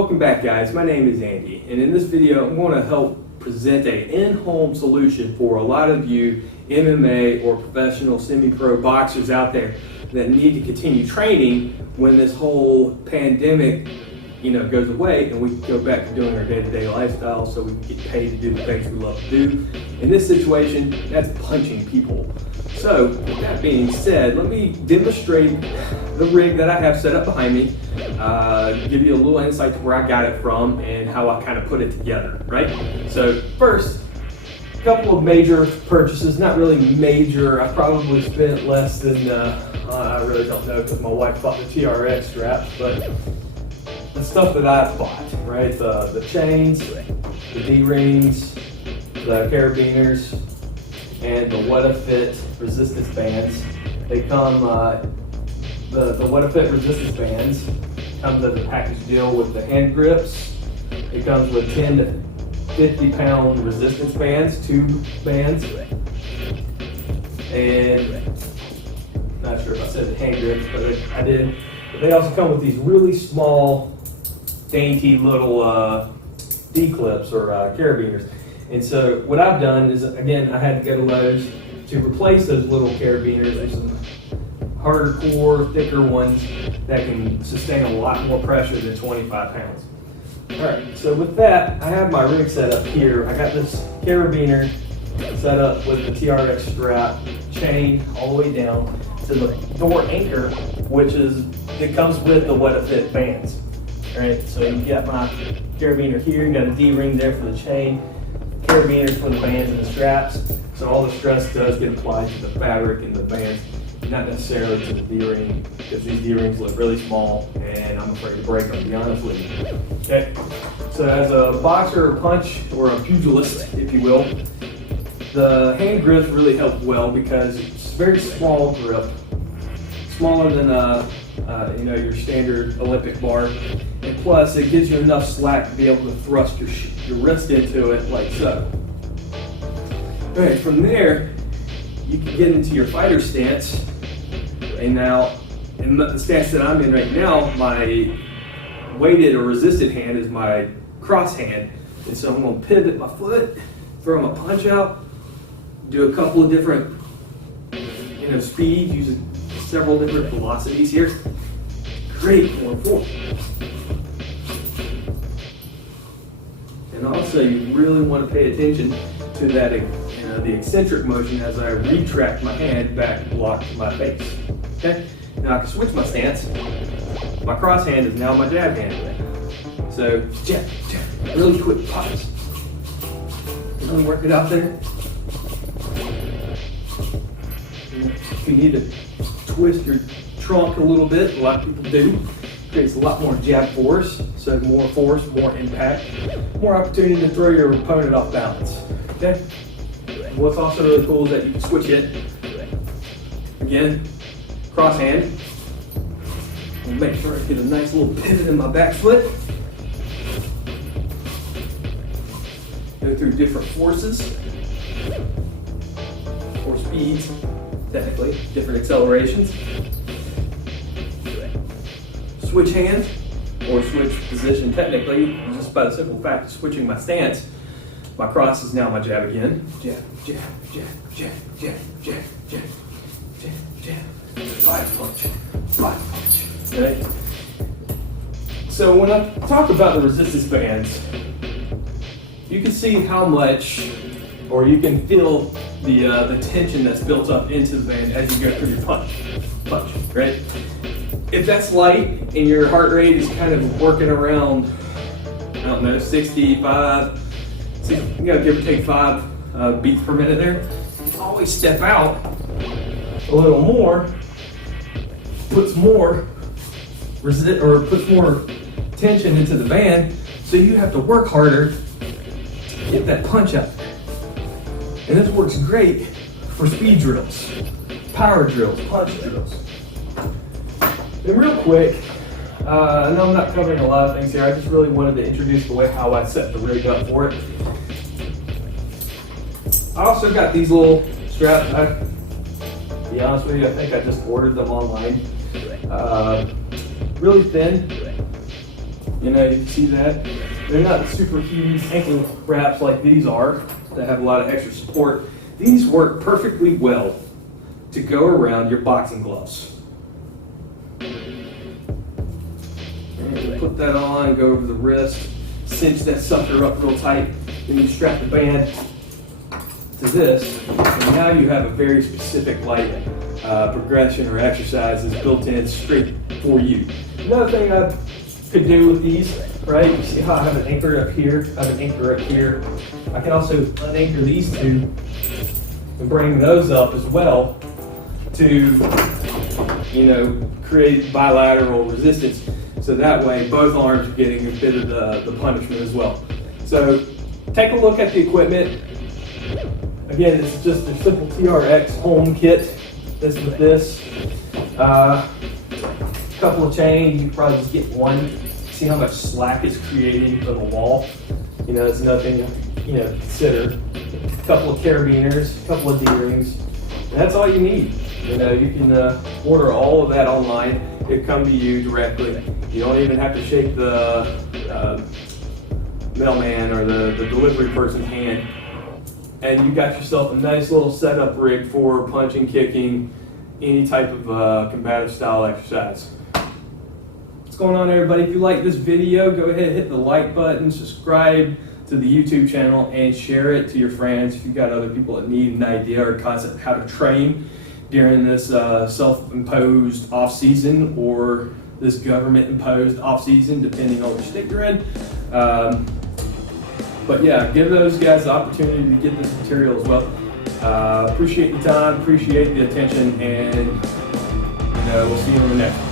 Welcome back, guys. My name is Andy, and in this video I'm going to help present an in-home solution for a lot of you MMA or professional semi-pro boxers out there that need to continue training when this whole pandemic goes away and we can go back to doing our day-to-day lifestyle so we can get paid to do the things we love to do. In this situation, that's punching people. So with that being said, let me demonstrate the rig that I have set up behind me, give you a little insight to where I got it from and how I kind of put it together, right? So first, a couple of major purchases, not really major. I probably spent less than, I really don't know because my wife bought the TRX straps, but the stuff that I bought, right? The chains, the D-rings, the carabiners, and the What-A-Fit resistance bands. They come, the What-A-Fit resistance bands comes as a package deal with the hand grips. It comes with 10 to 50 pound resistance bands, tube bands. And not sure if I said the hand grips, but I did. But they also come with these really small, dainty little D-clips or carabiners. And so what I've done is, again, I had to go to Lowe's to replace those little carabiners with some harder core, thicker ones that can sustain a lot more pressure than 25 pounds. All right, so with that, I have my rig set up here. I got this carabiner set up with the TRX strap, chain all the way down to the door anchor, it comes with the What-A-Fit bands. All right, so you got my carabiner here, you got a D-ring there for the chain, carabiners for the bands and the straps. So all the stress does get applied to the fabric and the bands, not necessarily to the D-ring, because these D-rings look really small and I'm afraid to break them, to be honest with you. Okay, so as a boxer or punch or a pugilist, if you will, the hand grips really help well because it's very small grip, smaller than your standard Olympic bar, and plus it gives you enough slack to be able to thrust your wrist into it like so. All right, from there you can get into your fighter stance, and now in the stance that I'm in right now, my weighted or resisted hand is my cross hand, and so I'm going to pivot my foot, throw my punch out, do a couple of different speeds using several different velocities here. Great going forward. And also you really want to pay attention to that, the eccentric motion as I retract my hand back and block my face. Okay? Now I can switch my stance. My cross hand is now my jab hand. So jab, jab, really quick pops. Really work it out there. If you need to twist your trunk a little bit, a lot of people do, creates a lot more jab force, so more force, more impact, more opportunity to throw your opponent off balance. Okay? What's also really cool is that you can switch it. Again, cross hand. I'll make sure I get a nice little pivot in my back foot. Go through different forces, or speeds, technically, different accelerations. Switch hand, or switch position technically, just by the simple fact of switching my stance. My cross is now my jab again. Jab, jab, jab, jab, jab, jab, jab, jab, jab. Five punch. Okay? So when I talk about the resistance bands, you can see how much, or you can feel the tension that's built up into the band as you go through your punch, right? If that's light and your heart rate is kind of working around, 65, give or take 5 beats per minute there, you can always step out a little more, puts more tension into the band, so you have to work harder to get that punch out there. And this works great for speed drills, power drills, punch drills. And real quick, I know I'm not covering a lot of things here. I just really wanted to introduce the way how I set the rig up for it. I also got these little straps. To be honest with you, I think I just ordered them online. Really thin, You know, you can see that. They're not super huge ankle wraps like these are that have a lot of extra support. These work perfectly well to go around your boxing gloves. And put that on, go over the wrist, cinch that sucker up real tight, then you strap the band to this, and now you have a very specific light progression or exercises built in straight for you. Another thing I could do with these, right? You see how I have an anchor up here, I have an anchor up here. I can also unanchor these two and bring those up as well to, you know, create bilateral resistance. So that way both arms are getting a bit of the punishment as well. So take a look at the equipment. Again, it's just a simple TRX home kit. This with this. Couple of chains, you can probably just get one. See how much slack it's creating for the wall. You know, it's another thing you know, consider. A couple of carabiners, a couple of D-rings. That's all you need. You know, you can order all of that online. It'll come to you directly. You don't even have to shake the mailman or the delivery person's hand. And you got yourself a nice little setup rig for punching, kicking, any type of combative style exercise. What's going on, everybody? If you like this video, go ahead and hit the like button, subscribe to the YouTube channel, and share it to your friends if you've got other people that need an idea or concept how to train during this self-imposed off-season or this government-imposed off-season, depending on which state you're in. But yeah, give those guys the opportunity to get this material as well. Appreciate the time, appreciate the attention, and we'll see you on the next one.